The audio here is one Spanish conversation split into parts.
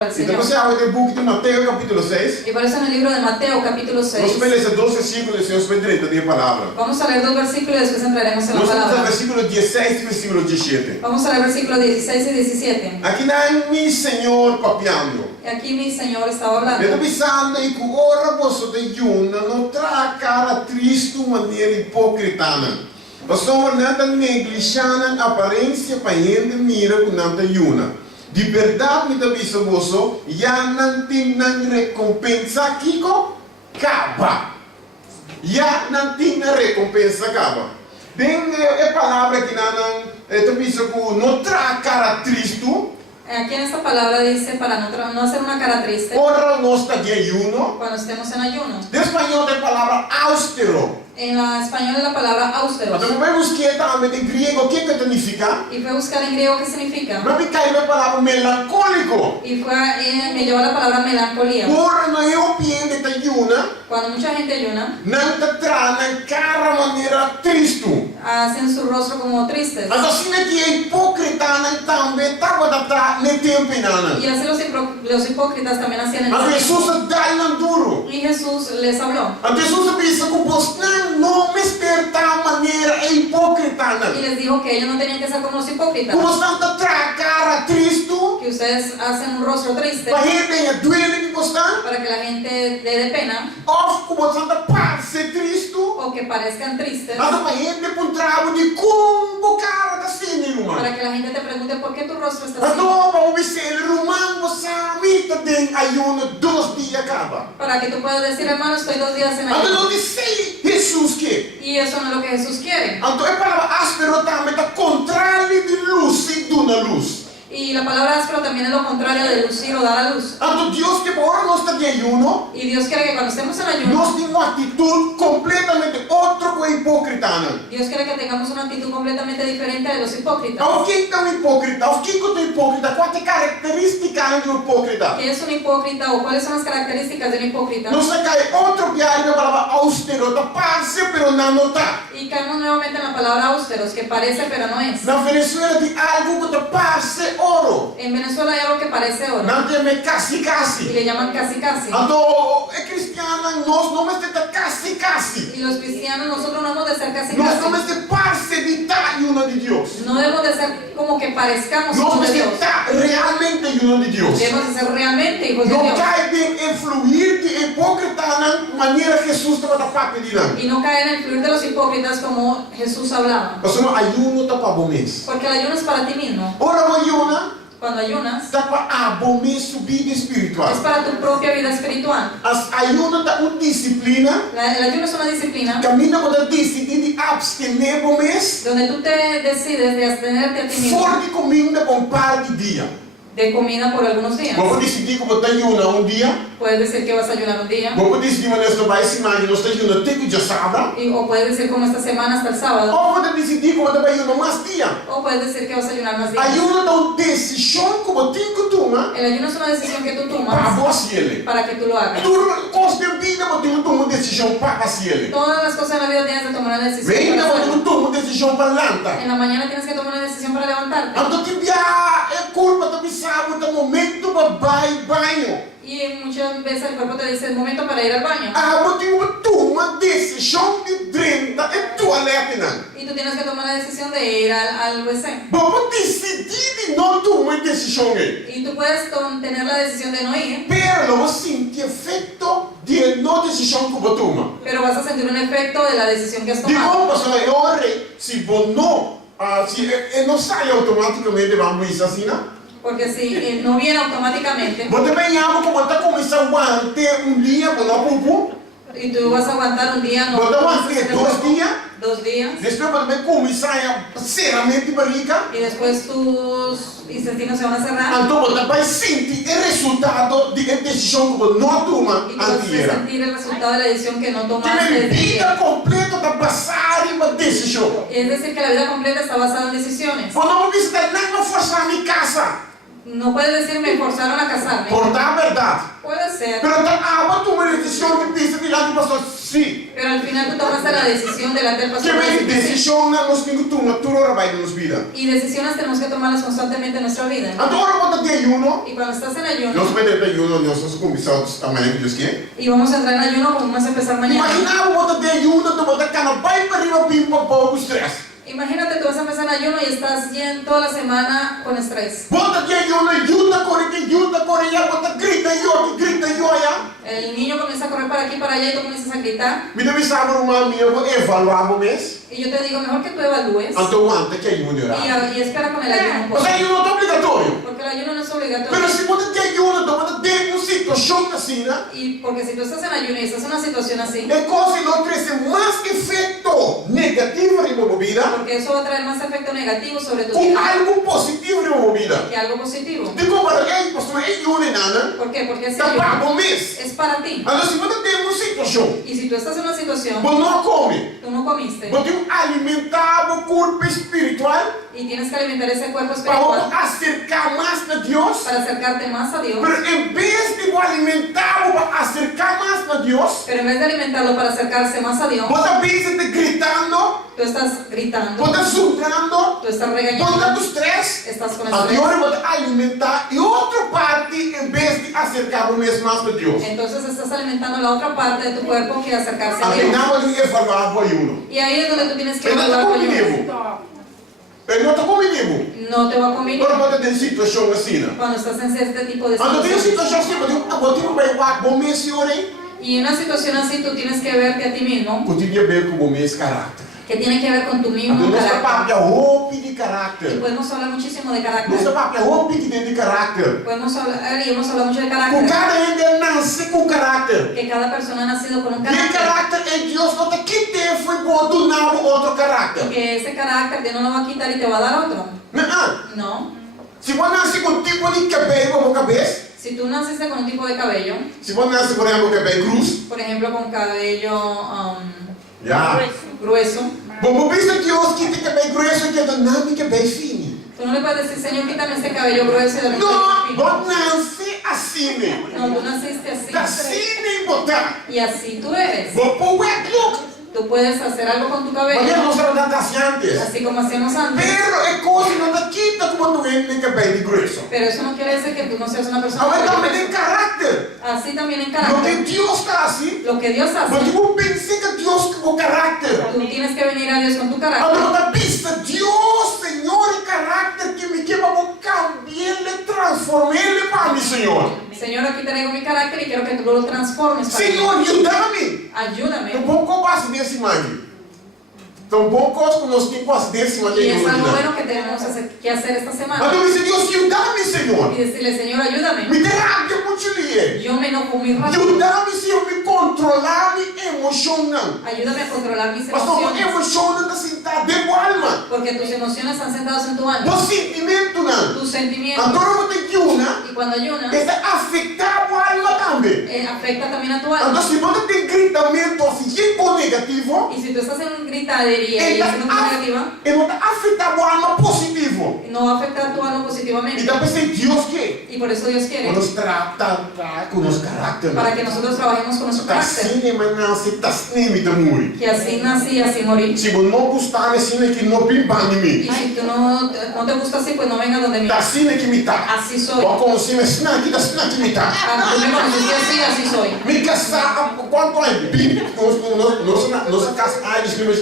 Entonces ahora el book de Mateo capítulo 6. Y por eso en el libro de Mateo capítulo 6 Vamos a leer 2 versículos y después 30 de palabra. vamos a leer 2 versículos y después entraremos en la Vamos a leer palabra. versículo 16 y versículo 17. Vamos a leer versículos 16 y 17. Aqui não mi Senhor papiando. Y aquí mi Señor estaba Eu hablando. estou pensando em que ora você de Juna não traz a cara triste de maneira hipócrita. Pastor, não está negligenciando a aparência para gente mira que não está Juna. De verdade, me avisa você, já não tem recompensa Kiko, acaba. Já não tem recompensa acaba. Tem a palavra que não avisa que não traz cara triste. Aquí en esta palabra dice para no hacer una cara triste Ora não está de ayuno. cuando estemos en ayuno. De espanhol tem a palavra austero. En la español es la palabra austeros. Mas eu busquei também em grego o que significa. Y fue a buscar en griego qué significa. Mas me caiu a palavra melancólico. Y me llevó a la palabra melancolía. Por não eu piende te ayuna, Cuando mucha gente ayuna, não te traz na cara maneira triste. hacen su rostro como tristes. Mas assim que é hipócrita não também tá guardada no tempo nana. Y así los hipócritas también hacían en Mas ese Jesus tiempo. dá duro. Y Jesús les habló. A Jesus pensa que você não me esperta maneira hipócrita. Y les dijo que ellos no tenían que ser como los hipócritas. Como você não traz cara triste. Que ustedes hacen un rostro triste Para gente tenha doente que você para que la gente le dé pena of como você não parece triste. o que parezcan tristes. Mas para gente por trabalho de como cara da cena, irmão. Para que la gente te pregunte por qué tu rostro está así. Então, para obedecer, irmão, você mita tem ayuno 2 dias acaba. Para que tú puedas decir, hermano, estoy 2 días en Então, não ayuno. disse Jesus que. Y eso no es lo que Jesús quiere. Então, a palavra áspero também está contrário de luz e de uma luz. Y la palabra áspero también es lo contrario de lucir o dar a luz. Então, Deus que por nós está de ayuno, Y Dios quiere que cuando estemos en ayuno, nós temos uma atitude completamente outra que hipócrita. Dios quiere que tengamos una actitud completamente diferente de los hipócritas. Ao quem está um hipócrita? Ao quem é hipócrita? Qual é a característica do hipócrita? ¿Qué es un hipócrita o cuáles son las características del hipócrita? Não se cai outro viagem na palavra austero, está parece, pero não está. Y caemos nuevamente en la palabra austeros, que parece pero no es. Na Venezuela tem algo que está parece ouro. En Venezuela hay algo que parece oro Não tem casi y casi. le llaman casi casi. Então, é cristiana, nós não estamos casi casi. Y los cristianos, nosotros no hemos de ser casi Nós casi. não estamos parece de ayuno de Deus. No debemos de ser como que parezcamos Nós hijos de Dios. estamos realmente ayuno de Deus. Debemos de ser realmente hijos de Não Dios. cai de influir de hipócrita na maneira que Jesus estava pedindo. Y no caer en el fluir de los hipócritas como Jesús hablaba. Nós somos ayuno está para bom mês. Porque el ayuno es para ti mismo. Ora, o ayuno Cuando ayunas, está para abomer sua vida espiritual. es para tu propia vida espiritual. As ayuno está uma disciplina. El ayuno es una disciplina Caminha para decidir de abstener por mês. donde tú te decides de abstenerte a ti mismo Fora de comida por par de dia. de comida por algunos días. Vamos decidir que você ayuna dia. Puedes decir que vas a ayunar un día. Vamos decidir que nós vai semana nós ayuna até que dia sábado. O puedes decir como esta semana hasta el sábado. Ou você decidir que você vai ayuna mais dia. O puedes decir que vas a ayunar más días. Ayuna é uma decisão que você tem que tomar El ayuno es una decisión que tú para tomas você ele. para que tú lo hagas. Tudo coisa da vida você tem que tomar uma decisão para você ele. Todas las cosas en la vida tienes que tomar una decisión Venha para você hacerlo. tem que tomar uma decisão para lanta. En la mañana tienes que tomar una decisión para levantarte. Então te é culpa também sabe o momento para banho. Y muchas veces el cuerpo te dice es momento para ir al baño. Você tem que tomar decisão de 30 é toalete não. Y tú tienes que tomar la decisión de ir al WC. Vamos decidir de não tomar decisão aí. Y tú puedes tener la decisión de no ir, Pero você sente efeito de não decisão que você toma. pero vas a sentir un efecto de la decisión que has De tomado. como pastor, eu orei, se você não sai automaticamente, vamos isso assim, não? Porque si no viene automáticamente Você também ama como está começando a aguentar dia, para não pupu. y tú vas a aguantar un día, no Você vas a aguenta hacer el 2 cuerpo, dias, 2 días, depois você também começar a seriamente barriga. y después tus intestinos se van a cerrar Então você vai sentir o resultado de decisão que você não toma y tú vas a antes. sentir el resultado de la decisión que no Que tomaste a desde vida ayer. completa está passar em uma decisão. Es decir, que la vida completa está basada en decisiones. Quando eu disse, não forçar minha casa. No puedes decir me forzaron a casarme. Por dar a verdade. Puede ser, Pero a tomar a decisão que pensa que lá de pastor, sim. pero al final final tú tomaste la decisión delante del Que pastor. bem decisão na nos pingo tu matura vai nos vida. Y decisiones tenemos que tomarlas constantemente en nuestra vida. Agora bota de ayuno. Y cuando estás en ayuno, Nós vai ter ayuno, nós somos comissados amanhã que Deus quer. y vamos a entrar en ayuno, como vamos a empezar mañana. Imagina bota de ayuno, tu bota cana vai para riba pimpa pouco estresse. Imagínate, tú vas a empezar en ayuno y estás yendo toda la semana con estrés. Bota de ayuno, ajuda corre ya, bota grita yo ya. El niño comienza a correr para aquí, para allá y tú comienzas a gritar. Me deve saber uma minha vou evaluar o mês. Y yo te digo, mejor que tú evalúes Então aguanta que ayuno orar. y espera con el ayuno un Mas poco. ayuno é obrigatório. Porque el ayuno no es obligatorio. Pero se bota de ayuno, tu bota de uma situação assim, né? Y porque si tú estás en ayuno y estás en una situación así, É coisa não traz mais efeito negativo em uma vida porque eso va a traer más efecto negativo sobre tu com vida algo positivo em uma vida. que algo positivo. Digo para ele, pastor, ayuno é nada. ¿Por qué? Porque ese Tá ayuno pago o mês. es para ti. Agora se bota de uma situação, Y si tú estás en una situación, você não come. tú no comiste Você alimentar o corpo espiritual y tienes que alimentar ese cuerpo para espiritual acercar mais a Deus. para acercarte más a Dios. Pero em vez de alimentar para acercar mais a Deus, Pero en vez de alimentarlo para acercarse más a Dios, você pensa de gritando, tú estás gritando, você surtando, tú estás você regañando, com estresse. estás con A estrés. Deus vai alimentar e outra parte em vez de acercar o mesmo mais a Deus. Entonces estás alimentando la otra parte de tu cuerpo que acercarse a Dios. Afinal, ele ia falar o ayuno. Y ahí es donde tú tienes que Ele não está evaluar tu ayuno. comigo. Ele não está comigo. No te va a comer Agora pode ter situação assim. cuando estás en este tipo de Quando tem situación. situação assim, eu tenho bem bom mês, senhor, hein? Y en una situación así tú tienes que verte a ti mismo, Eu tinha ver com o mês caráter. que tiene que ver con tu mismo Então, nossa carácter. parte é roupa de Y caráter. podemos hablar muchísimo de Nossa carácter. parte é roupa de caráter. Podemos hablar y hemos hablado mucho de Com carácter. cada ainda nasce com caráter. Que cada persona ha nacido con un E carácter. caráter é Deus, não tem que ter foi bom do não outro Y caráter. que ese carácter Dios no lo va a quitar y te va a dar otro. Não. No. Se você nasce com tipo de cabelo com cabeça, Si tú naciste con un tipo de cabello, se você nasce, por exemplo, com cabelo cruz, por ejemplo con cabello já. grueso, Vamos ver se Deus que tem cabelo grueso que é não tem cabelo fino. tú no le puedes decir, Señor, quítame este cabello grueso y dame este Não, cabello fino. você nasce assim, né? No, tú naciste así. Assim nem botar. Y así tú eres. Vou pôr wet look. Tú puedes hacer algo con tu Mas cabello, não se trata assim antes. así como hacíamos antes. Pero é coisa não te quita quando tem cabelo grueso. Pero eso no quiere decir que tú no seas una persona Agora con também cabello tem caráter. grueso. Así también en Lo que carácter. Deus está assim. Lo que Dios Mas hace, eu pensei que Deus com caráter. tú tienes que venir a Dios con tu carácter. Agora da pista, Deus, Senhor, e caráter que me queima, vou cambiar-lhe, transformar-lhe para mim, Senhor. Señor, aquí traigo mi carácter y quiero que tú lo transformes para mí. Senhor, ajuda-me. Ayúdame. É bom que eu passe desse mangue. Tão bom que nós temos quase desse mangue. Y es algo bueno que tenemos que hacer esta Mas semana. eu disse, Deus, ajuda-me, Senhor. Y decirle, Señor, ayúdame. Me dê rápido, muito Yo me enojo muy rápido. ajuda-me, Senhor, me controlar minha emoção, não. Ayúdame a controlar mis Pastor, a emociones. emoção não está sentada dentro da alma. Porque tus emociones están sentadas en tu alma. O sentimento, não. Tus sentimientos. Agora eu tenho que una. Y cuando ayunas, Está afetar a alma também. afecta también a tu Então, alma. se você tem gritamento assim, com negativo, Y si tú estás en gritadería y haciendo cosa negativa, ele está afetando a alma positivo. no va a afectar a tu alma positivamente. Então, pensei, Deus quer. Y por eso Dios quiere, Nos trata com nosso caráter. para que nosotros trabajemos con nuestro Está carácter. assim, mas não se está assim, me tamuri. Que así nací y así morí. Se você não gostar assim, que não pimpane me. Y si tú no te gusta así, pues no vengas donde mí. Está assim, que me tá. Así soy. Ou como se me snack, está snack me tá. Ah, tú me conociste así, así soy. Me casar, quanto é? Nossa casa, descreve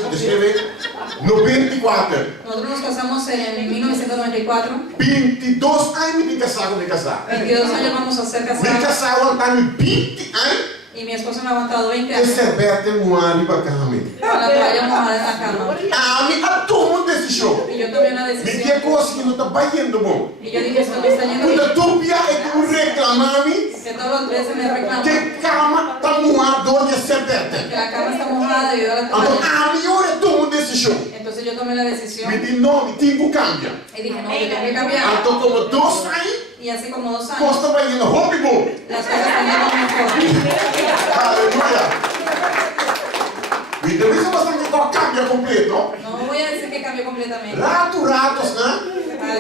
94. Nosotros nos casamos en 1994. 22 anos me casaram, 22 años vamos a ser Me casados. casaram, tá 20 anos. Y mi esposo me ha aguantado 20 E años servete moali para cá, con la toalla mojada en la cama. a todo mundo desse show. Y yo tomé una Me decisión. tinha coisa que não está batendo bom. Y yo dije, esto no está yendo bien. Quando tu pia é como reclamar-me, Que todos los veces me reclaman que cama está moada, onde é servete. que la cama está mojada debido a la Então, toalla. a minha hora é todo mundo desse show. Entonces yo tomé la decisión Me diz, não, tenho que cambiar. y dije, no, yo tengo que cambiar. Então, como 2 anos, Y así como 2 años, costa vai indo, hobby bom. las cosas están yendo mejor. Aleluia. E depois você vai cambiar completo. No voy a decir que cambió completamente. Ratos, né?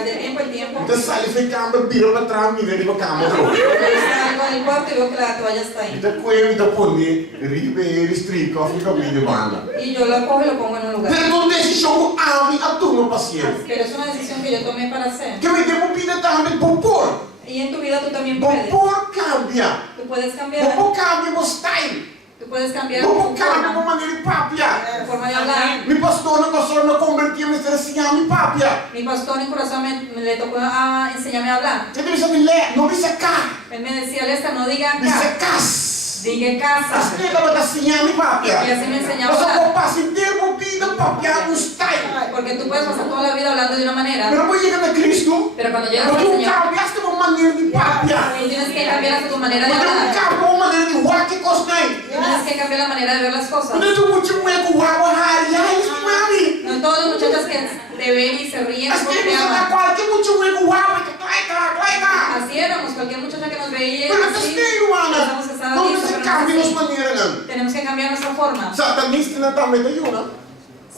De tiempo en tiempo. Então, sai, foi câmera, vira para trás, me vem para a cama. Yo salgo el cuarto y veo que la toalla está ahí. Ita cueva, ita pone, ribe, ristrica, fica meio de banda. Y yo lo cojo y lo pongo en un lugar. Pero não decisão ami a tua paciência. Pero es una decisión que yo tomé para hacer. Que me deu vida também por. Y en tu vida tú también puedes. Por cambia. Tú puedes cambiar. Por cambia o style. Tú puedes cambiar Por tu cambia forma, a maneira papia. tu forma de hablar. Mi pastor me convertia me assim a mi papia. Mi pastor en corazón le tocó a enseñarme a hablar. Ele disse me lê, não me sacar. Él me decía, Lester, no diga Me acá, secas. diga casa. Explica me assim a mi papia. Y así me enseñaba Mas a eu hablar. passo inteiro vida papia no style. Porque tú puedes pasar toda la vida hablando de una manera, Pero voy a llegar a Cristo. pero cuando llegas al Porque Señor, cambiaste uma maneira de papia. tú tienes que cambiar hasta tu manera de Porque hablar. cambiou uma maneira de rock que costei. Tienes que cambiar la manera de ver las cosas. Quando eu muito com o água raria, isso que mami. No todos los muchachos que te ven y se ríen As porque te pessoas da aman. qual que muito com o água, que claica. Así éramos, cualquier muchacha que nos veía Pero así, testeiro, Ana. pensamos que estaba Não listo, se pero no es cambia así. as maneiras, não. Tenemos que cambiar nuestra forma. Satanista não também tem uma.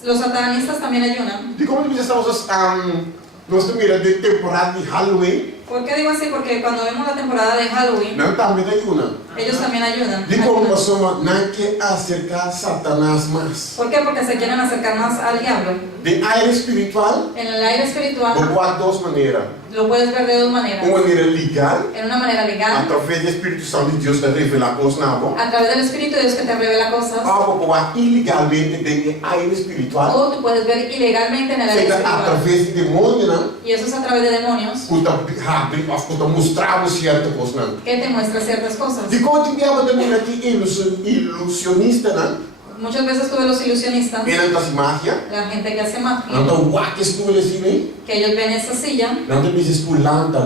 Los satanistas también ayunan. De como nós estamos nós mira de temporada de Halloween, ¿Por qué digo así? Porque cuando vemos la temporada de Halloween, não também tem uma. ellos también ayudan. De como nós não quer acercar Satanás mais. ¿Por qué? Porque se quieren acercar más al diablo. De área espiritual, En el aire espiritual vou de duas maneiras. lo puedes ver de dos maneras. Uma maneira legal, En una manera legal, através do Espírito Santo de Deus, para revelar coisas na boca. a través del Espíritu de Dios que te revela cosas, Ou pode ilegalmente dentro da área espiritual, o tú puedes ver ilegalmente en el aire seja espiritual. através de demônio, não? Y eso es a través de demonios Custa mostrar certa coisa, não? que te muestra ciertas cosas. De como tinha também aqui ilusionista, não? Muchas veces tuve los ilusionistas, Era das magia, la gente que hace magia, não o que estuve assim, que ellos ven esa silla não te dices lanta,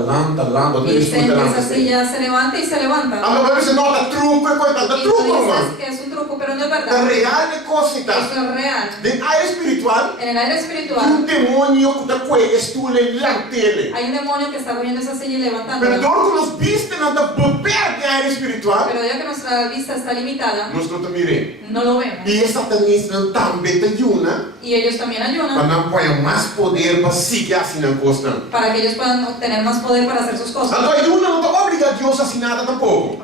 y dicen que esa silla se levanta y se levanta. A veces não dá truco, coitado, dá Y tú truco, dices mano. que es un truco, pero no es Da verdad. real de cosita. Eso es real. De área espiritual, En el aire um espiritual demônio que está estule lantele. hay un demonio que está cogiendo esa silla y Pero levantándola. todo que nos viste não dá papel de área espiritual, Pero ya que nuestra vista está limitada, nós não te miremos. no lo vemos. E essa satanista também te ajuda Y ellos también ayunan para não pôr mais poder para seguir assinando coisas. para que ellos puedan obtener más poder para hacer sus cosas. Então, ajuda não te obriga a Deus a assinar nada tampouco.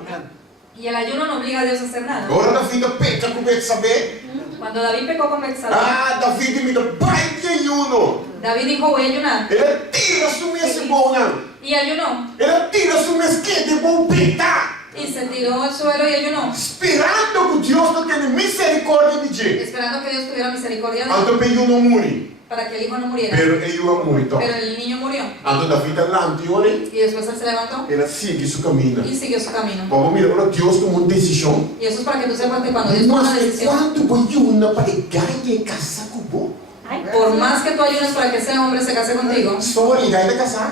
Y el ayuno no obliga a Dios a hacer nada. Agora, David peca com o saber. Cuando David pecó con Bexabé, David me dá pai de ayuno. David dijo, voy a ayunar. Ele tira su mês bom, não. Y ayunó. Ele tira su mês que de bom peitar. Y se tiró al suelo y ayunó, Esperando que Deus não tenha misericórdia de ti. esperando que Dios tuviera misericordia de él Então, ele não morre. para que el hijo no muriera. Pero ele não morre, então. Pero el niño murió. Então, David lante, Y después él se levantó ele segue seu caminho. y siguió su camino. Vamos mirar agora Deus como uma decisão. Y eso es para que tú sepas que cuando Dios toma una Mas decisión, quanto ayuna para ganhar casar com bom? por más que tú ayunes para que ese hombre se case contigo, Só ele ganha casar.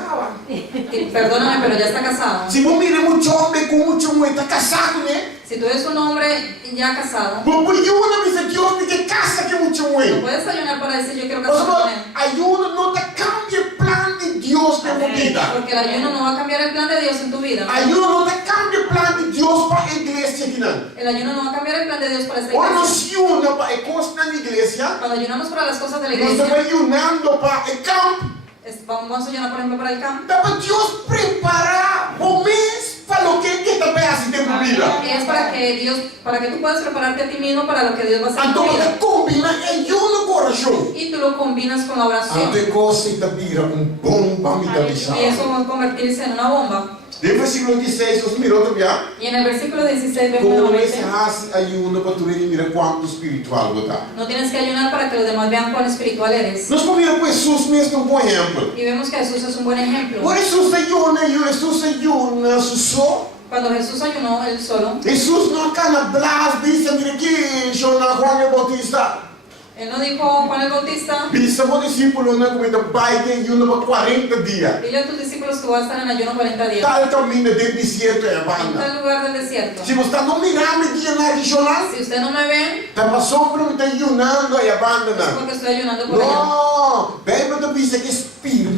y perdóname, pero ya está casado. Se vamos mirar muito homem com muito mulher, está casado, né? Si tú eres un hombre ya casado, Vamos ayuna, mas Deus me quer casa com muito no mulher. puedes ayunar para decir yo quiero Ou casarme con seja, él. ayuna não te cambia o plano de Deus na tua vida. Porque el ayuno no va a cambiar el plan de Dios en tu vida. Ayuna não te cambia o plano de Deus para a igreja aqui, não. El ayuno no va a cambiar el plan de Dios para esta Ora, iglesia. nós ayuna para a coisa na igreja, Cuando ayunamos para las cosas de la nós estamos iglesia, ayunando para o campo. vamos a ayunar por ejemplo para el campo. Dá para Deus preparar o mês para o que está pensando em tua vida. Es para que tú puedas prepararte a ti mismo para lo que Dios va a hacer en tu Então, vida. você combina ayuno com oração. Y tú lo combinas con la oración. Ante coisa está vira bom para me Y eso va a convertirse en una bomba. De versículo 16, você mirou também? Y en el versículo 16 vemos Como nuevamente, esse hace ayuno para tu ver e mira quanto espiritual você está. no tienes que ayunar para que los demás vean cuán espiritual eres. Nós comemos com Jesus mesmo um bom exemplo. Y vemos que Jesús es un buen ejemplo. Por Jesus ayuna, só. Cuando Jesús ayunó él solo, Jesus não cana blas, diz, mira aqui, João Juan el Bautista. él no dijo Juan el Bautista, Diz, meu discípulo, não comida pai de ayuno por 40 dias. dile a tus discípulos que vas a estar en ayuno 40 días. Tal caminho del desierto é a En banda. tal lugar del desierto. Se você não mirar me dia na regional, Si usted no me ve, tá passando por me está ayunando e a banda es não. porque estoy ayunando por allá. Não, Bíblia te diz que Espírito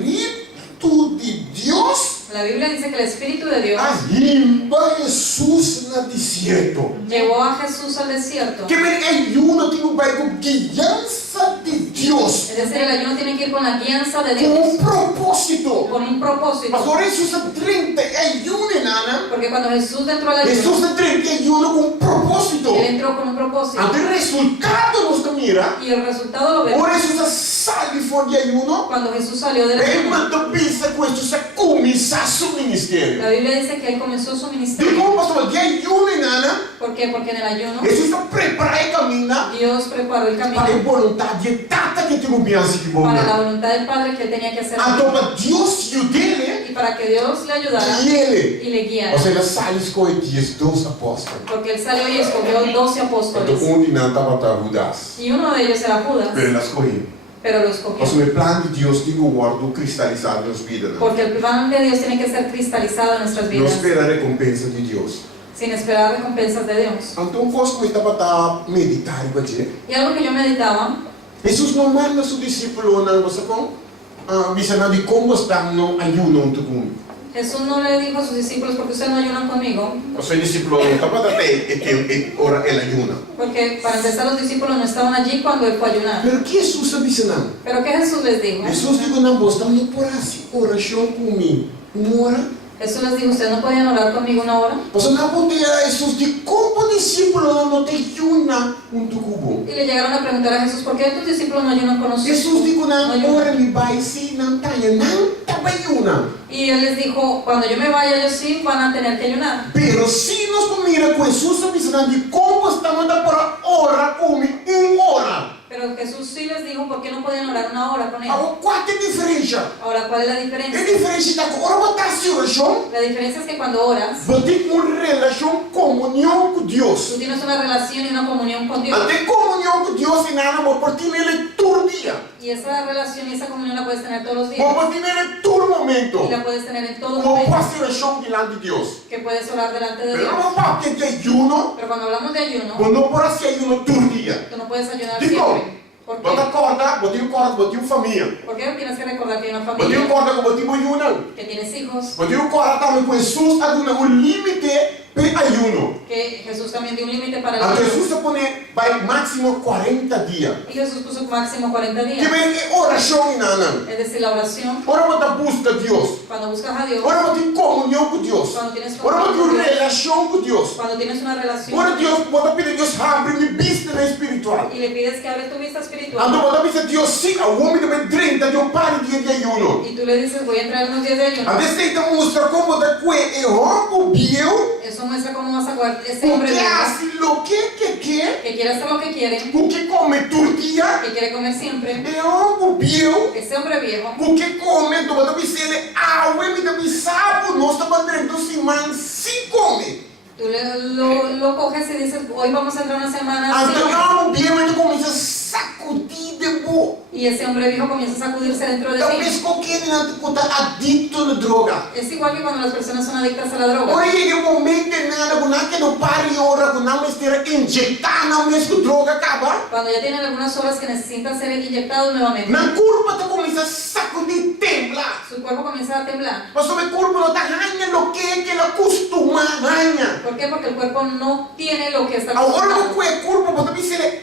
de Deus La Biblia dice que el Espíritu de Dios arriba Jesus no desierto. llevó a Jesús al desierto. Que me ayuno tem um bairro guiança guianza de Dios. Es decir, el ayuno tiene que ir con la guianza de Com Dios, propósito. con un propósito. Pastor, Jesus é 30 ayuno, nana. Porque cuando Jesús entró al Jesus ayuno, é 30 ayuno com propósito. Él entró con un propósito. Ante o resultado nos mira. Y el resultado lo O vemos. Jesus sai fora de ayuno. Cuando Jesús salió del Ele ayuno, manda pensar com isso, a começar seu ministério. la Biblia dice que Él comenzó su E ministerio. como pastor, de ayuno, nana, ¿Por qué? Porque en el ayuno Jesus está preparando o caminho Dios preparó el para a camino vontade de tata que tem obedecer que bom. para la voluntad del Padre que Él tenía que hacer. Então, para Deus e o dele, Y para que Dios le ayudara e ele. y le guiara. Ou seja, sai escolhe dias 12 apóstolos. Porque Él salió y escogió 12 Então, apóstoles. onde não estava Judas. Y uno de ellos era Judas, Pero ele escolheu. pero lo Mas escogió. o plano de Deus tem o guardo cristalizado nas vidas. Porque el plan de Dios tiene que ser cristalizado en nuestras Não vidas, espera a recompensa de Deus. sin esperar recompensas de Dios. Então, coisa que eu estava a meditar e dizer, Y algo que yo meditaba, Jesus não manda seu discípulo não você com dizendo de como estão no ayuno um tucum. Jesús no le dijo a sus discípulos, porque ustedes no ayunan conmigo, O seu discípulo não estava a que ora ele ayuna. porque para empezar los discípulos no estaban allí cuando Él fue a ayunar. Pero que Jesus está dizendo? Pero ¿qué Jesús les dijo? Jesus digo não, você não por assim oração comigo. Uma hora. Jesús les dijo, ¿ustedes no podían orar conmigo una hora? Você não pode Jesus de como discípulo não te ayuna um tucubo. Y le llegaron a preguntar a Jesús, ¿por qué tus discípulos no ayunan con nosotros? Jesus digo No não, ayunan. ora me vai se não tenha, não estava ayuna. Y Él les dijo, cuando yo me vaya, ellos sí van a tener que ayunar. Pero se nós mira com Jesus avisando de como estamos por hora come hora. Pero Jesús sí les dijo, ¿por qué no podían orar una hora con Él? Agora, qual é a diferença? Ahora, ¿cuál es la A diferencia? diferença está com ora botar a oração, La diferencia es que cuando oras, você tem uma relação, comunhão com Deus. tú tienes una relación y una comunión con Dios. Até comunhão com Deus e nada, mas por ti ele todo dia. Y esa relación y esa comunión la puedes tener todos los días. Mas por ti ele todo momento. Y la puedes tener en todo Como momento. fazer oração diante de Deus. Que puedes orar delante de Pero Dios. não para que te ayuno, Pero cuando hablamos de ayuno, não para se ayuno todo dia. tú no puedes ayunar Digo, siempre. ¿Por Você qué? acorda, você tem família. Porque tienes que recordar que hay una Você familia, acorda que você ayuna. que tienes hijos, Você acorda também com Jesus há um limite para ayuno. que Jesús también dio un límite para el A ayuno. Jesus se põe vai máximo 40 dias. Y Jesús puso máximo 40 Que días. vem que oração e nada. Es decir, la oración, Ora você busca Deus. cuando buscas a Dios, Ora você tem comunhão com Deus. cuando tienes Ora você comunión con tem Dios, relação com Deus. cuando tienes una relación Ora Deus, você pede Deus abre minha vista espiritual. y le pides que abre tu vista espiritual, Então você diz Deus sim, o homem também 30 de um par de ayuno. y tú le dices, voy a entrar en unos días de ayuno, A receita mostra como da que é o bio, eso muestra cómo vas a guardar ese hombre porque vivo, assim lo que que quiere hacer lo que quiere, porque come tortilha, que quiere comer siempre, é o bio, ese hombre viejo, porque come, tu vai dizer ele, me dá sapo, nós estamos dentro de semana, se come. tú lo coges y dices, hoy vamos a entrar una semana así, Então, o bio, ele começa a sacudir de boa. y ese hombre viejo comienza a sacudirse dentro de Então, ti. pensa que ele não está adicto na droga. Es igual que cuando las personas son adictas a la droga. Ora, chega um momento nada, quando que não pare ora, quando não esteja injetar, não mesmo droga acaba. Cuando ya tienen algunas horas que necesitan ser inyectados nuevamente, Na curva tu começa a sacudir, temblar. su cuerpo comienza a temblar. Mas sobre curva não está ganhando o que ela costuma ganhar. ¿Por qué? Porque el cuerpo no tiene lo que está Agora acostumbrado. o que é curva, você dizer,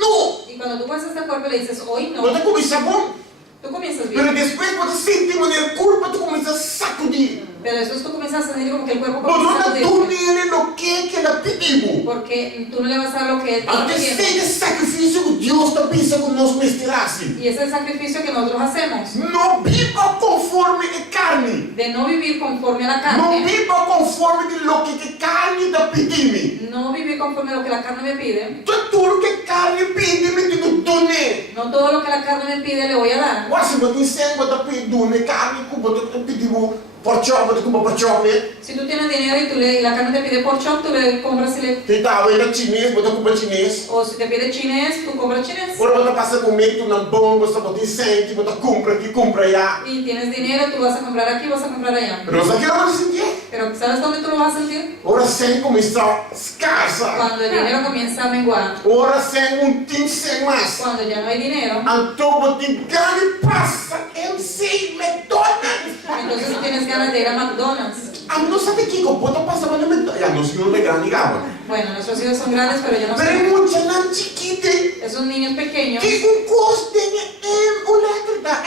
não. Y cuando tú pasas este cuerpo y le dices, hoy no, Você começa bom, tú comienzas mas bien. depois você sente maneira curva, tu começa a sacudir. Pero después tú comienzas a sentir como que el cuerpo Mas não comienza a está sacudirse. dando o que ela pediu. Porque tú no le vas a dar lo que él A te pide. terceira sacrifício que Deus está pensando nós misturasse. Y es el sacrificio que nosotros hacemos. Não viva conforme a carne. De no vivir conforme a la Não carne. viva conforme de lo que carne está pedindo. No vivir conforme a lo que la carne me pide. Tudo que carne pede, me digo, done. No todo lo que la carne me pide le voy a dar. Quase me dizem, você pedindo carne, como você pediu porchão, você compra porchão, né? Si tú tienes dinero y la carne te pide por chop, tú le compras y le... Tentava ir chinês, você compra chinês. O si te pide chinés, tú compras chinés. Agora você passa comigo na bom, você bota cento, você compra aqui, compra allá. Y tienes dinero, tú vas a comprar aquí, vas a comprar allá. Mas aqui não vai sentir. Pero ¿sabes dónde tú lo vas a sentir? Ora sem começar escassa. Cuando el dinero comienza a menguar. Ora sem tim sem mais. Cuando ya no hay dinero. Então você ganha passa MC McDonald's. Entonces tú tienes ganas de ir a McDonald's. Ah, não sabe que eu boto passar no McDonald's. Ah, não sei não legal, ligava. Bueno, nuestros hijos son grandes, pero yo no Pero sé. hay muchos nan chiquite Esos niños pequeños, que coste o letra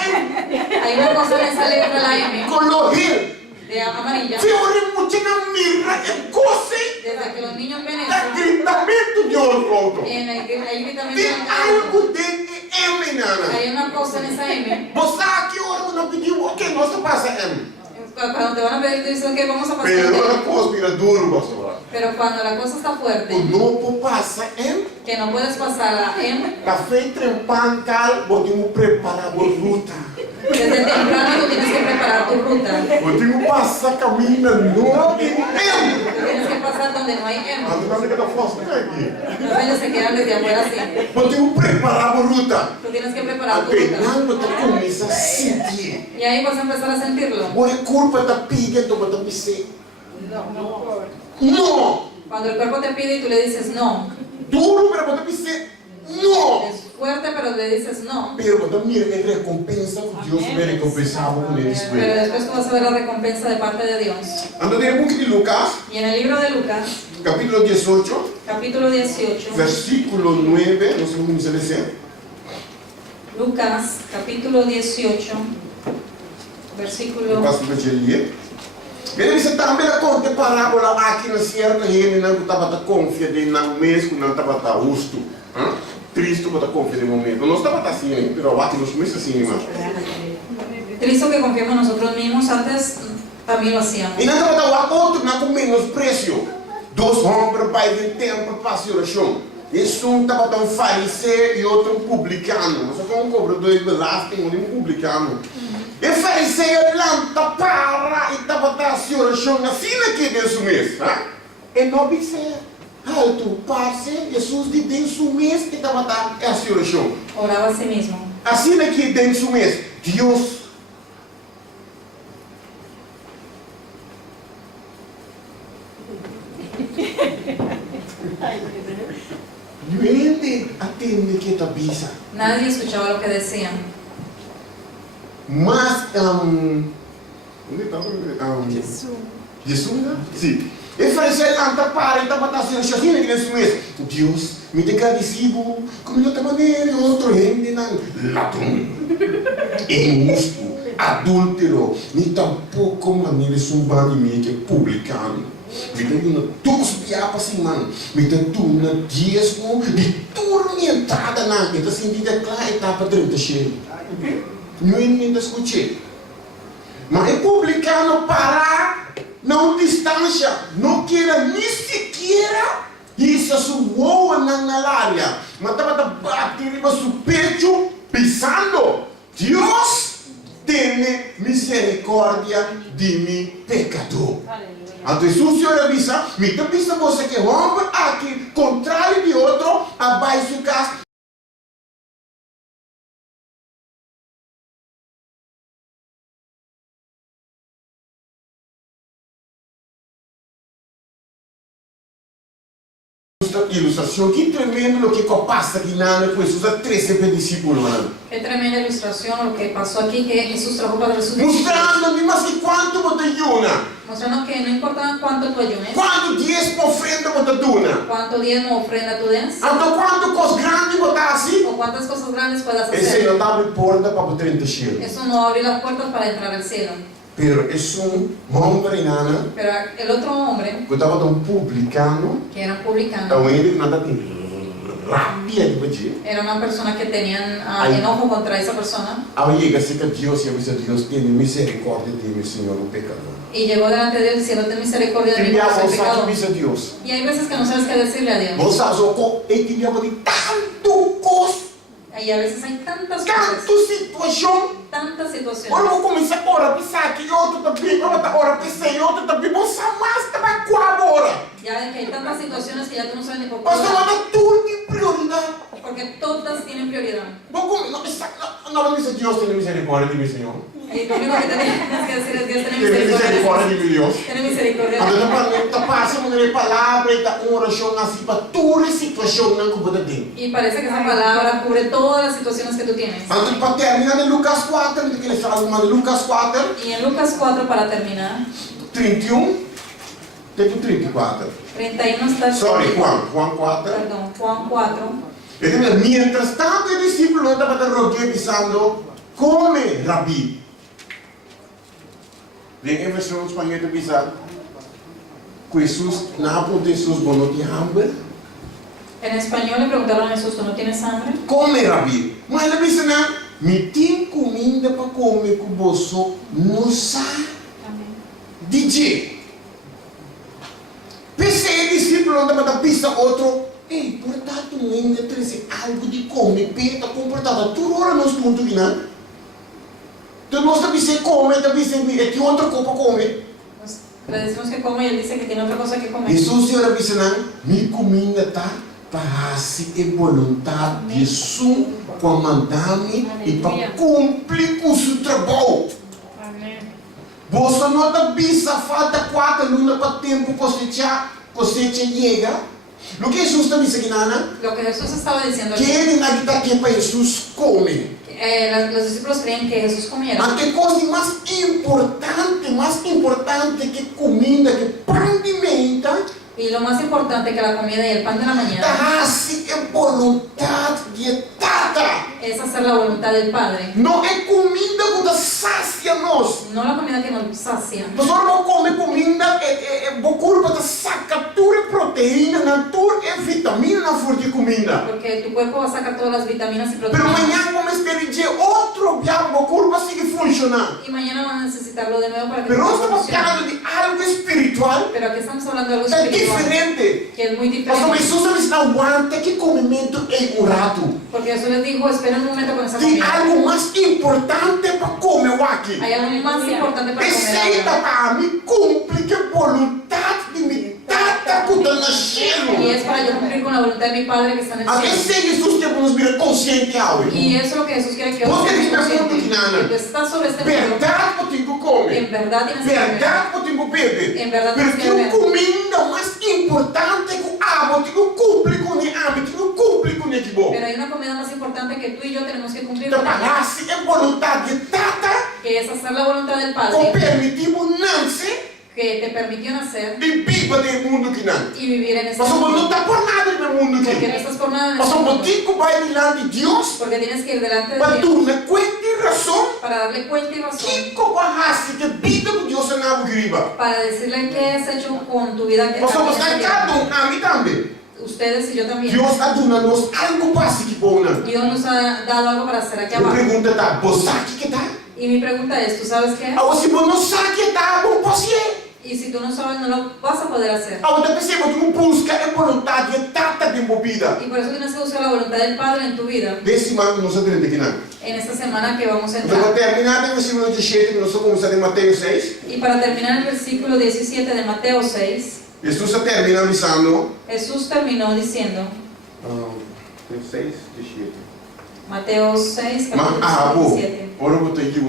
hay una cosa en esa letra, la M, color here. de amarilla. Fiore mucho nan mirra e cose Desde que los niños ven da eso, gritamento di orgoto. hay gritamiento Tem en cada algo de M, nana. Hay una cosa en esa M. Você aqui ora não pediu, ok, nós passa M. Cuando te van a pedir, tú dices, ok, vamos a pasar. Pero a coisa vira duro, pastor. Pero cuando la cosa está fuerte, O novo passa M. que no puedes pasar la M, Café trempan cal, podemos preparar a ruta. desde temprano tú tienes que preparar tu ruta. Podemos passar caminho no em M. Tú tienes que pasar donde no hay M. A dinâmica da força está aqui. Los ellos se quedan desde afuera así. Podemos preparar a ruta. Tú tienes que preparar tu Até ruta. não te começa a sentir. Y ahí vas a empezar a sentirlo. Ora, culpa da piga, tu bota pisei. Não! Cuando el cuerpo te pide y tú le dices no. Duro para botar pisei. Não! Es fuerte, pero le dices no. Pero quando mira é recompensa, Deus me recompensava com eles. Pero después tú vas a ver la recompensa de parte de Dios. Ando no book de Lucas, Y en el libro de Lucas, capítulo 18, capítulo 18, versículo 9, não sei como se diz. Lucas, capítulo 18, versículo. Pastor Evangelia. Ele disse também a conta parábola aqui na certa ele não estava confiando em mês, não estava justo. Triste para confiar no momento. Não estava assim, mas aqui nos meses assim, irmão. Cristo que confiamos en nosotros mismos, antes también lo hacíamos. E não estava outro não com menos preço. Dois homens pai de tempo para a oração. Esse um estava um fariseu e outro um publicano. Só que um cobrador de belasting, um publicano. E o fariseu lanta para e estava a oração assim aqui dentro mês. E não disse, alto, parce, Jesus de dentro mês que estava a oração. Oraba a sí mismo. Assim aqui dentro mês, Deus. Ninguém atende que te avisa. Nadie escuchaba lo que decían. Mas, onde estava? Jesus, né? Sim. Ele falou, anda para, ele estava fazendo assim nesse mês. Deus, me dê agradecido, como de outra maneira, outro gente, ladrão, injusto, adúltero, nem tampouco maneira sumbando mim que é publicano. Me dá tudo espiar para cima, me dá tudo na dízimo, de tormentada na vida, assim, de declarar etapa 30 cheio. Não ainda escutei. Mas é publicano parar, não distância, não queira nem sequer isso suou na área, mas estava batendo no seu peito, pisando. Deus tem misericórdia de mim, pecador. Então Jesus, Senhor, avisa, me avisa você que rompe aqui, contrário de outro, abaixo do caso. Ilustração, que tremendo o que passa aqui na pues usa 13 discípulos. Qué tremenda ilustración lo que pasó aquí, que Jesús trajo para resucitar. Mostrando mas que quanto você ayuna, Mostrando que no importa cuánto tú ayunes, quanto 10 ofrenda você duna, cuánto diezmo ofrenda tú des, então quanto coisa grande você assim, o cuántas cosas grandes puedas esse hacer. não abre porta para o 30 cheiro. Eso no abre las puertas para entrar al cielo. Pero é homem nana, Pero el otro hombre, que estava publicano, que era publicano, então ele não tem rabia de pedir. era una persona que tenían Ay. enojo contra esa persona. Aí chega-se que Deus e avisa Deus tem misericórdia de mim, Senhor, o pecador. Y llegó delante de Dios diciendo, ten misericordia de mí, Queria porque soy avançar pecador. que avisa Deus. Y hay veces que no sabes qué decirle a Dios. Você sabe, ele queria de tanto coisa. Y a veces hay tantas cosas, Tanto situação, tantas situaciones. ora vou começar a orar, pensar que outro também, ora pensar em outro também, você mais está com a hora. Ya de que hay tantas situaciones que ya tú no sabes ni por qué. Mas não é tudo de prioridade. Porque todas tienen prioridad. Não vai dizer Deus tem misericórdia de mim, Senhor. Y lo único que tienes que decir es Dios, ten Tem misericórdia misericordia. de mim, Deus. Ten misericordia. Quando está passando uma palavra e está com oração assim para toda situação que você tem. Y parece que esa palabra cubre todas las situaciones que tú tienes. Então, para terminar em Lucas 4, que ele fala de Lucas 4, Y en Lucas 4, para terminar, 31, Tem o 34. 31 está Sorry, escrito. Juan 4. Perdón, Juan 4. Mientras tanto, el discípulo estaba pensando, come, Rabí. Vem em versão espanhola pensar, Jesús, na ponta de Jesús, ¿no tiene hambre? En español le preguntaron a Jesús, ¿tú no tienes hambre? Come, Rabí. Mas ele disse, não, me tem comida para comer com você, não sabe. DJ. Pensei, o discípulo andava da pista, outro, ei, portanto, ainda trazer algo de comer, peta, comportada, tu hora nós ponto que não. Tu nós também se come, também se tem outra copa comer. Le decimos que come y él dice que tiene otra cosa que comer. Jesus ora disse, não, minha comida tá para se é vontade de Jesus, para mandar-me e para cumprir com o seu trabalho. Você não está bisa, falta 4 lunas para tempo cosecha chega. O que Jesus está dizendo aqui, Lo que Jesús estaba diciendo que aquí, ele não está aqui para Jesus come. los discípulos creen que Jesús comiera. Mas que coisa mais importante que comida, que pão de menta, Y lo más importante que la comida y el pan de la mañana tá se é vontade de tata. es hacer la voluntad del Padre. Não é comida que sacia nós. No la comida que nos sacia. Nós não come comida, o corpo está saca toda proteína, toda vitamina na forma de comida. Porque tu cuerpo va a sacar todas las vitaminas y Pero proteínas. amanhã vamos experimentar outro diabo, o corpo sigue funcionando. Y mañana van a necesitarlo de nuevo para que Pero tu nós cuerpo estamos funcione. falando de algo espiritual, Pero aquí estamos hablando de algo é espiritual, diferente. que es muy Pastor diferente. Jesus não aguanta que comimento é um rato. Porque Jesús les dijo, espera un momento con esa Tem comida. algo mais importante para comer aqui. Hay algo más importante para comer Receita ahora. para me cumprir que vontade de me tata que está no Y cielo. es para yo cumplir con la voluntad de mi Padre que está en el Até cielo. se Jesus tem que nos vir consciente algo. Y eso es lo que Jesús quiere que Vos querés estemos ver conscientes. mundo que nada. Que tú estás sobre este mundo. Verdade que eu tenho que comer. En verdad tienes que comer. Verdade que eu tenho que beber. En verdad Pero tienes que que beber. comida mais importante que eu tenho que cumprir com o amo, tenho que cumprir com o equipo. Pero hay una comida más importante que tú y yo tenemos que cumplir Então, con ella, para se é vontade de tata, que es hacer la voluntad del com Padre permitimos nascer que te permitió nacer e viva no mundo que não. y vivir en este Mas não mundo. está por nada no mundo Porque no que. estás por nada en Mas este o mundo. motivo vai diante de Deus Porque tienes que ir delante de para Dios tu na conta e razão para darle cuenta y razón, que cobarrasse que vida com Deus na griba. para decirle qué has hecho con tu vida que Nós somos aquí en esta cada tierra. a mim também. Ustedes y yo también. Deus está dando-nos algo para se que bom. Dios nos ha dado algo para hacer aquí A abajo. pergunta está, você sabe que está? Y mi pregunta es, ¿tú sabes qué? Ah, se você não sabe que está, bom pode ser. Y si tú no sabes, no lo vas a poder hacer. A outra pessoa que não busca é vontade de tata de movida. Y por eso tienes que buscar la voluntad del Padre en tu vida. Desse ano nós temos aqui não. En esta semana que vamos a Vamos entrar. terminar no versículo 17, que nós vamos começar em Mateus 6. Y para terminar el versículo 17 de Mateo 6, Jesus termina avisando. Jesús terminó diciendo, Tem 6, 17. Mateo 6, Mas, capítulo 17. ora botar aqui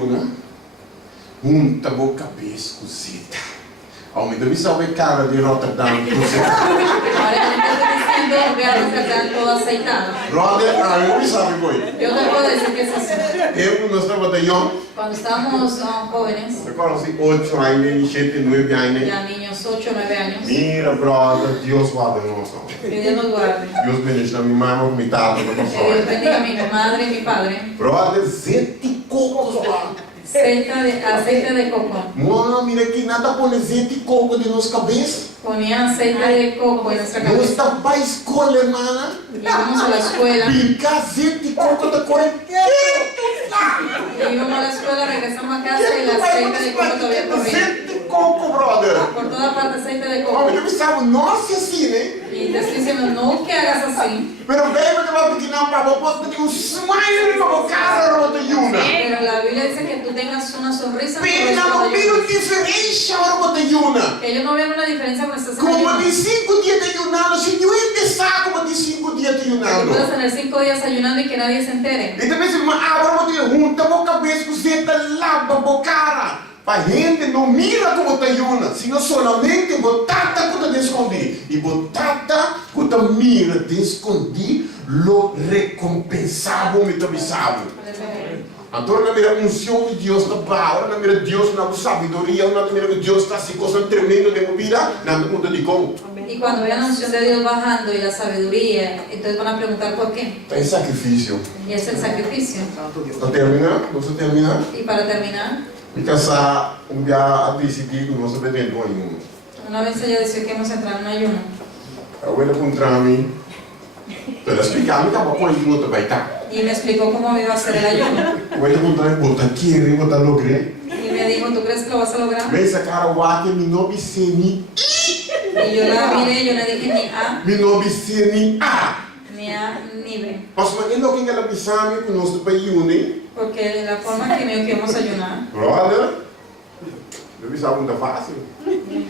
uma boca cabeça cozida. Ao me deve saber cara de Rotterdam. Ahora yo te estoy diciendo, ve a Rotterdam todo aceitado. Rotterdam, sabe boi. Yo te puedo decir que es así. Eu, nós trabalhamos, Cuando estábamos jóvenes, agora assim, 8 anos, 7, 9 anos. ya niños 8 o 9 años, Mira, brother, Deus guarda nós. que Dios nos guarde. Deus bendiga a minha mãe, minha tata, minha Que Dios pastora. bendiga a mi madre y mi padre. Brother, zete cocos lá. Aceite de coco. Mano, mira aqui, nada põe zete coco de nossa cabeça. Ponía aceite de coco en nuestra Nós cabeza. está para a escola, hermana. Íbamos a la escuela. Brincar zete coco da cor. Y íbamos a la escuela, regresamos a casa y el aceite de coco todavía corría. Zete coco, brother. Por toda parte aceite de Oh, coco. eu pensava, nossa, assim, né? Y te estoy diciendo, no que hagas así. Pero veio que vai pequenar para a boca, tem smile na boca, cara, rota yuna. Pero la Biblia dice que tú tengas una sonrisa en tu Pero não rostro de miro Dios. diferença, rota yuna. Que ellos no vean una diferencia con estas Como ayunas. de 5 dias de yunado, se não empezar como de 5 dias de Que tú puedas yunado. tener 5 días ayunando y que nadie se entere. E também se uma água, rota junta, boca, cabeça, cozeta, lava, bocara. Para gente não mira como está yuna, sino solamente botata que está escondido. E botata que está mira de escondido, lo recompensava, me avisava. Então, na minha unção de Deus na barra, na minha Deus na sabedoria, na minha Deus está se coisa tremenda de minha vida, na minha mundo de como. Y cuando vean la unción de Dios bajando y la sabiduría, entonces van a preguntar por qué. Tem sacrifício. Y es el sacrificio. Para terminar, vamos terminar. Y para terminar, Me casar, dia a decidir que nós devemos ir em una vez ella decidió que íbamos a entrar en un ayuno. Eu vou encontrar mim. Para explicar, me acaba com a junta vai estar. Y me explicó cómo iba a hacer el ayuno. Eu vou encontrar botar querer, botar lograr. Y me dijo, ¿tú crees que lo vas a lograr? Mas essa cara o que me não me seni, Y yo la miré y yo le dije ni A, me não me seni a. ni A, ni B. Mas mas ainda que ela me sabe que nós devemos ir. Porque la forma que me íbamos a ayunar, Brother, eu me sabe muito fácil.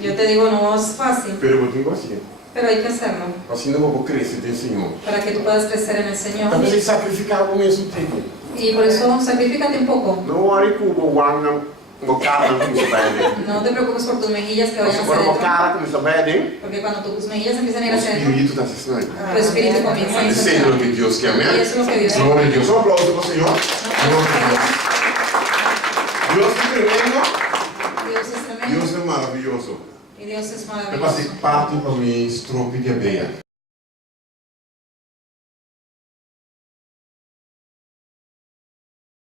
yo te digo, no es fácil, Pero eu tenho assim. pero hay que hacerlo Assim não vou crescer tem Senhor. para que tú puedas crecer en el Señor. Então você sacrificar o mesmo tempo. Y por eso sacrifícate un poco. Não worry com o wang no cara não se vai. No te preocupes por tus mejillas que Mas vayan hacia agora o adentro. cara como se vai, Porque cuando tus mejillas empiezan a ir o hacia adentro, espírito está assistindo. tu espíritu comienza a Isso é o incendiar. que Deus quer, Y amém? eso es lo que Dios quiere. Glória a Deus. Um aplauso para o Senhor. Deus é tremendo. Dios es tremendo Deus é maravilhoso. y Dios es Eu passei maravilloso. parte para mim, estrofe de abeia.